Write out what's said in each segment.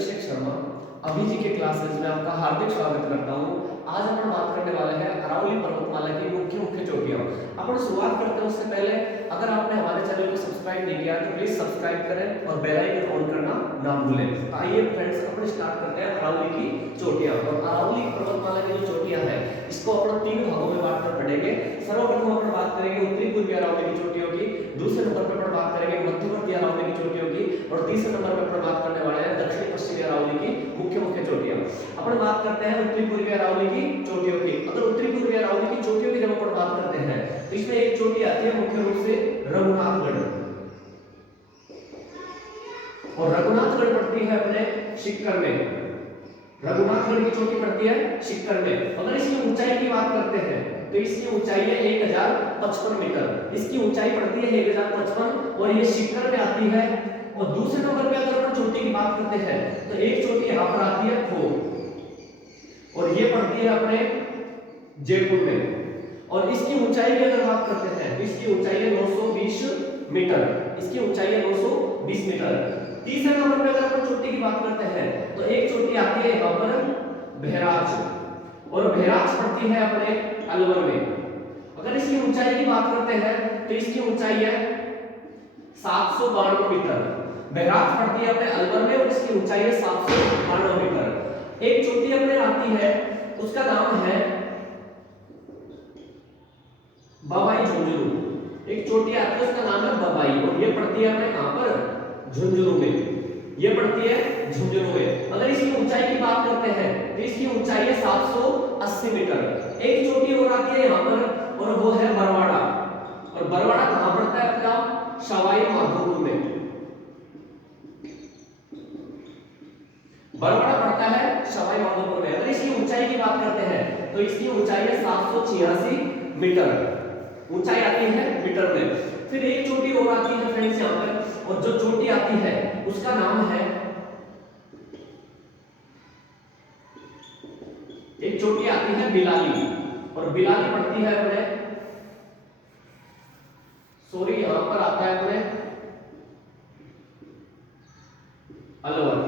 अभिषेक शर्मा अभी जी के क्लासेस में आपका हार्दिक स्वागत करता हूँ। आज हम बात करने वाले हैं अरावली पर्वतमाला की मुख्य मुख्य चोटियां। अपन शुरुआत करते हैं उससे पहले अगर आपने हमारे चैनल को सब्सक्राइब नहीं किया तो प्लीज सब्सक्राइब करें और बेल आइकन ऑन करना ना भूलें। तो आइए फ्रेंड्स अपन स्टार्ट करते हैं अरावली की चोटियां। और अरावली पर्वतमाला की जो चोटियां हैं इसको अपन तीन भागों में बांटकर पढ़ेंगे। सर्वप्रथम अपन बात करेंगे उत्तरी पूर्वी अरावली की चोटियों की, दूसरे नंबर पर अपन बात करेंगे मध्यवर्ती अरावली की चोटियों की और तीसरे नंबर पर अपन बात करने वाले हैं दक्षिण पश्चिमी अरावली की मुख्य मुख्य चोटियां। अपन बात करते हैं उत्तरी पूर्वी अरावली की चोटियों की। अगर उत्तरी पूर्वी अरावली की चोटियों की जब अपन बात करते हैं तो इसमें एक चोटी आती है मुख्य रूप से रघुनाथगढ़, और रघुनाथगढ़ पड़ती है अपने सिक्कर में। रघुनाथगढ़ की चोटी पड़ती है सिक्कर में। अगर इसकी ऊंचाई की बात करते हैं तो इसकी ऊंचाई है 1055 मीटर। इसकी ऊंचाई पड़ती है 1055 और ये सिक्कर में आती है। और दूसरे नंबर पे अगर अपन चोटी की बात करते हैं तो एक चोटी यहां पर आती है खो, और ये पड़ती है अपने जयपुर में। और इसकी ऊंचाई की अगर बात करते हैं तो इसकी ऊंचाई है 920 मीटर। इसकी ऊंचाई है 920 मीटर। तीसरे नंबर पे अगर अपन चोटी की बात करते हैं तो एक चोटी आती है यहां पर बहराच, और बहराच पड़ती है अपने अलवर में। अगर इसकी ऊंचाई की बात करते हैं तो इसकी ऊंचाई है 792 मीटर। बहराच पड़ती है अपने अलवर में और इसकी ऊंचाई है 792 मीटर। एक चोटी अपने आती है उसका नाम है बबाई झुंझुनू। एक चोटी आती है उसका नाम है बबाई, और ये पड़ती है अपने कहां पर झुंझुनू में। ये पड़ती है झुंझुनू में। अगर इसकी ऊंचाई की बात करते हैं तो इसकी ऊंचाई है 780 मीटर। एक चोटी और आती है यहां पर और वो है बरवाड़ा, और बरवाड़ा कहां पड़ता है अपना सवाई माधोपुर में। बरवाड़ा पड़ता है सवाई माधोपुर में। अगर इसकी ऊंचाई की बात करते हैं तो इसकी ऊंचाई है 786 मीटर। ऊंचाई आती है मीटर में। फिर एक चोटी और आती है फ्रेंड्स यहां पर, और जो चोटी आती है उसका नाम है, एक चोटी आती है बिलाली, और बिलाली पड़ती है अपने यहां पर आता है अपने अलवर,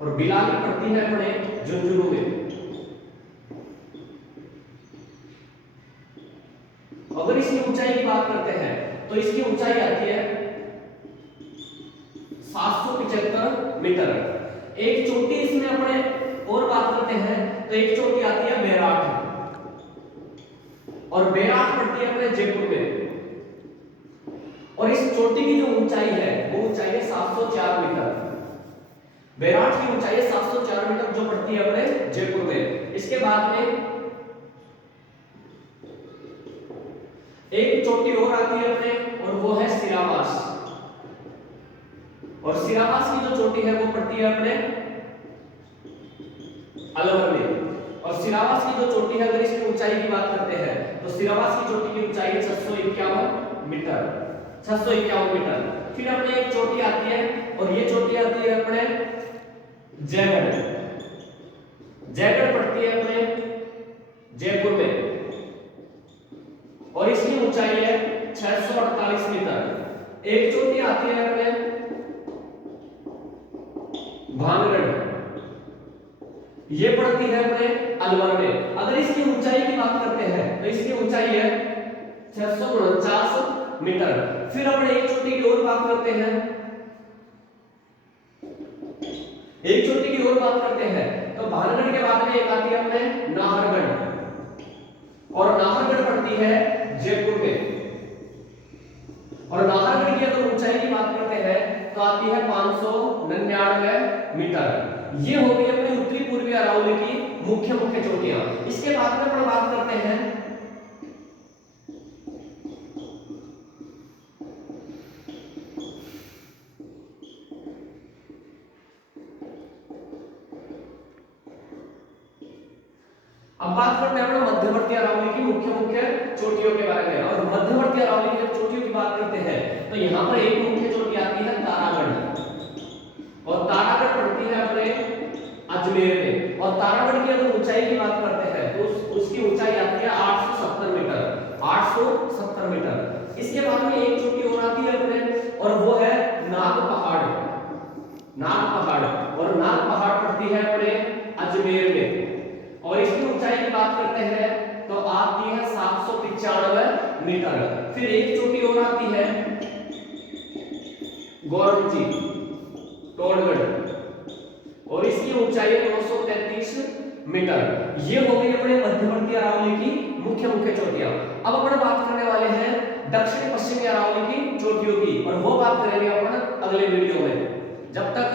और बिलाली पड़ती है अपने झुंझुनू में। अगर इसकी ऊंचाई की बात करते हैं तो इसकी ऊंचाई आती है 775 मीटर। एक चोटी इसमें अपने और बात करते हैं तो एक चोटी आती है बैराठ, और बैराठ पड़ती है अपने जयपुर में। और इस चोटी की जो ऊंचाई है वो ऊंचाई है 704 मीटर। बैराठ की ऊंचाई है 704 मीटर जो पड़ती है अपने जयपुर में। इसके बाद में एक चोटी और आती है अपने, और वो है सिरावास, और सिरावास की जो चोटी है वो पड़ती है अपने अलवर में। और सिरावास की जो चोटी है अगर इसकी ऊंचाई की बात करते हैं तो सिरावास की चोटी की ऊंचाई है 651 मीटर। 651 मीटर। फिर अपने एक चोटी आती है और ये चोटी आती है अपने जयगढ़। जयगढ़ पड़ती है अपने जयपुर में, और इसकी ऊंचाई है 648 मीटर। एक चोटी आती है अपने भानगढ़, ये पड़ती है अपने अलवर में। अगर इसकी ऊंचाई की बात करते हैं तो इसकी ऊंचाई है 649 मीटर। फिर अपने एक चोटी की और बात करते हैं, एक चोटी की और बात करते हैं तो भानगढ़ के बाद में एक आती है अपने नाहरगढ़, और नाहरगढ़ पड़ती है जयपुर में। और नाहरगढ़ की अगर ऊंचाई की बात करते हैं तो आती है 599 मीटर। ये हो गई अपनी उत्तरी पूर्वी अरावली की मुख्य मुख्य चोटियां। इसके बाद में हम बात करते हैं अब बात करते हैं मध्यवर्ती अरावली की मुख्य मुख्य चोटियों के बारे में। और मध्यवर्ती अरावली की चोटियों की बात करते हैं तो यहाँ पर एक मुख्य चोटी आती है तारागढ़, और तारागढ़ पड़ती है अपने अजमेर में। और तारागढ़ की अगर ऊंचाई की बात करते हैं तो उसकी ऊंचाई आती है 870 मीटर। 870 मीटर। इसके बाद में एक चोटी और आती है अपने, और वो है नाग पहाड़। नाग पहाड़, और नाग पहाड़ पड़ती है अपने अजमेर में, और इसकी ऊंचाई की बात करते हैं तो आती है 795 मीटर। फिर एक चोटी और आती है गौरमची टोडगढ़, और इसकी ऊंचाई है 933 मीटर। ये हो गई अपने मध्यवर्ती अरावली की मुख्य मुख्य चोटियां। अब अपन बात करने वाले हैं दक्षिण पश्चिमी अरावली की चोटियों की, और वो बात करेंगे अपन अगले वीडियो में। जब तक